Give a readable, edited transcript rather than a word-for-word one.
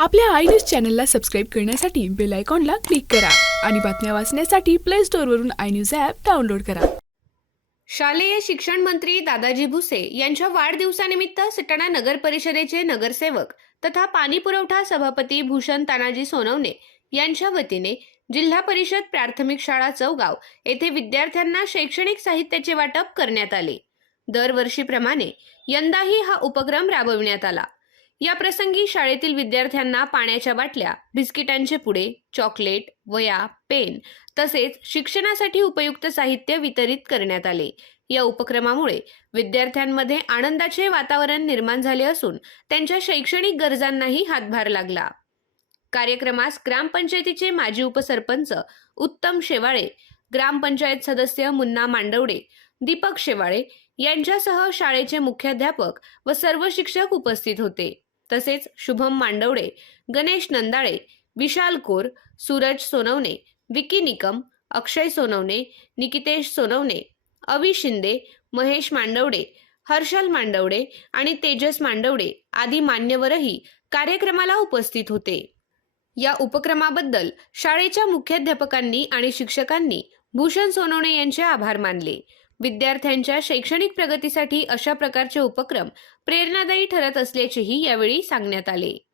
आपल्या I News चॅनलला subscribe करण्यासाठी बेल आयकॉनला क्लिक करा आणि बातम्या वाचण्यासाठी प्ले स्टोअरवरून आय न्यूज ॲप डाउनलोड करा. शालेय शिक्षण मंत्री दादाजी भुसे यांच्या वाढदिवसानिमित्त सटाणा नगर परिषदेचे नगरसेवक तथा पाणी पुरवठा सभापती भूषण तानाजी सोनवणे यांच्या वतीने जिल्हा परिषद प्राथमिक शाळा चौगाव येथे विद्यार्थ्यांना शैक्षणिक साहित्याचे वाटप करण्यात आले. दरवर्षीप्रमाणे यंदाही हा उपक्रम राबविण्यात आला. या प्रसंगी शाळेतील विद्यार्थ्यांना पाण्याच्या बाटल्या, बिस्किटांचे पुडे, चॉकलेट, वह्या, पेन तसेच शिक्षणासाठी उपयुक्त साहित्य वितरित करण्यात आले. या उपक्रमामुळे विद्यार्थ्यांमध्ये आनंदाचे वातावरण निर्माण झाले असून त्यांच्या शैक्षणिक गरजांनाही हातभार लागला. कार्यक्रमास ग्रामपंचायतीचे माजी उपसरपंच उत्तम शेवाळे, ग्रामपंचायत सदस्य मुन्ना मांडवडे, दीपक शेवाळे यांच्यासह शाळेचे मुख्याध्यापक व सर्व शिक्षक उपस्थित होते. तसेच शुभम मांडवडे, गणेश नंदाळे, विशाल कोर, सूरज सोनवणे, विकी निकम, अक्षय सोनवणे, निकितेश सोनवणे, अवी शिंदे, महेश मांडवडे, हर्षल मांडवडे आणि तेजस मांडवडे आदी मान्यवरही कार्यक्रमाला उपस्थित होते. या उपक्रमाबद्दल शाळेच्या मुख्याध्यापकांनी आणि शिक्षकांनी भूषण सोनवणे यांचे आभार मानले. विद्यार्थ्यांच्या शैक्षणिक प्रगतीसाठी अशा प्रकारचे उपक्रम प्रेरणादायी ठरत असल्याचेही यावेळी सांगण्यात आले.